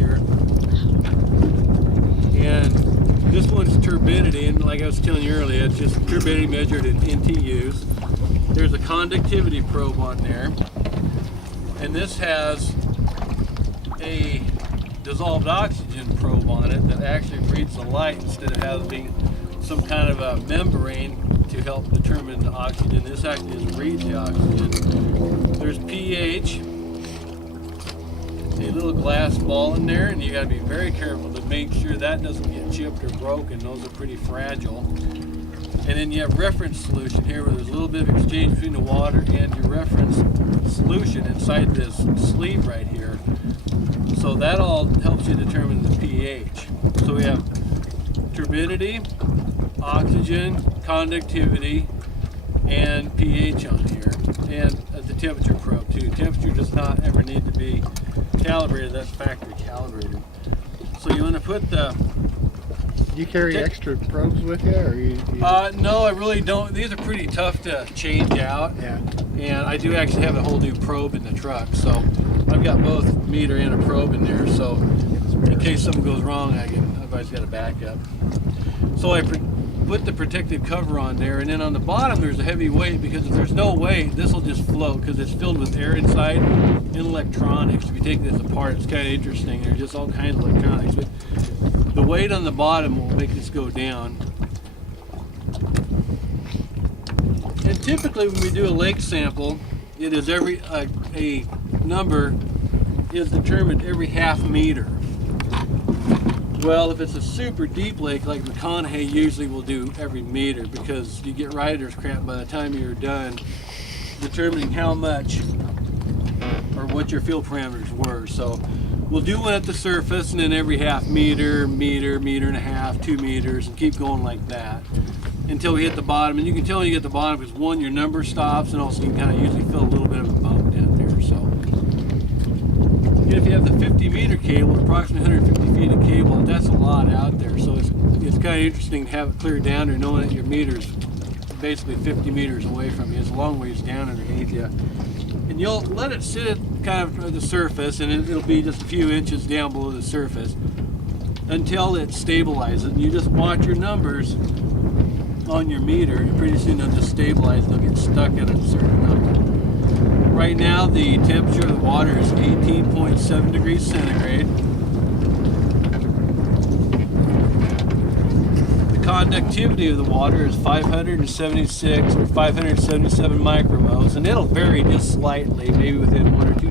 here. And this one's turbidity, and like I was telling you earlier, it's just turbidity measured in NTUs. There's a conductivity probe on there. And this has a dissolved oxygen probe on it that actually reads the light instead of having some kind of a membrane to help determine the oxygen. This actually just reads the oxygen. There's pH, a little glass ball in there, and you got to be very careful to make sure that doesn't get chipped or broken. Those are pretty fragile. And then you have reference solution here where there's a little bit of exchange between the water and your reference solution inside this sleeve right here. So that all helps you determine the pH. So we have turbidity, oxygen, conductivity, and pH on here. And the temperature probe too. Temperature does not ever need to be calibrated, that's factory calibrated. So you want to put the... You carry extra probes with you, or you no, I really don't. These are pretty tough to change out. Yeah. And I do actually have a whole new probe in the truck, so I've got both meter and a probe in there. So in case something goes wrong, I've always got a backup. So I put the protective cover on there, and then on the bottom there's a heavy weight because if there's no weight, this will just float because it's filled with air inside and electronics. If you take this apart, it's kind of interesting. There's just all kinds of electronics, but the weight on the bottom will make this go down. And typically when we do a lake sample, it is a number is determined every half meter. Well, if it's a super deep lake like McConaughey, usually will do every meter because you get rider's cramp by the time you're done determining how much or what your field parameters were. So we'll do one at the surface and then every half meter, meter and a half, 2 meters, and keep going like that until we hit the bottom. And you can tell when you get the bottom because one, your number stops, and also you can kind of usually feel a little bit of a bump down there. So and if you have the 50-meter cable, approximately 150 feet of cable, that's a lot out there. So it's kind of interesting to have it clear down there knowing that your meter's basically 50 meters away from you. It's a long ways down underneath you. And you'll let it sit at kind of at the surface, and it'll be just a few inches down below the surface until it stabilizes. And you just watch your numbers on your meter, and pretty soon they'll just stabilize and they'll get stuck at a certain number. Right now the temperature of the water is 18.7 degrees centigrade. The conductivity of the water is 576 or 577 micromoles, and it'll vary just slightly, maybe within 1 or 2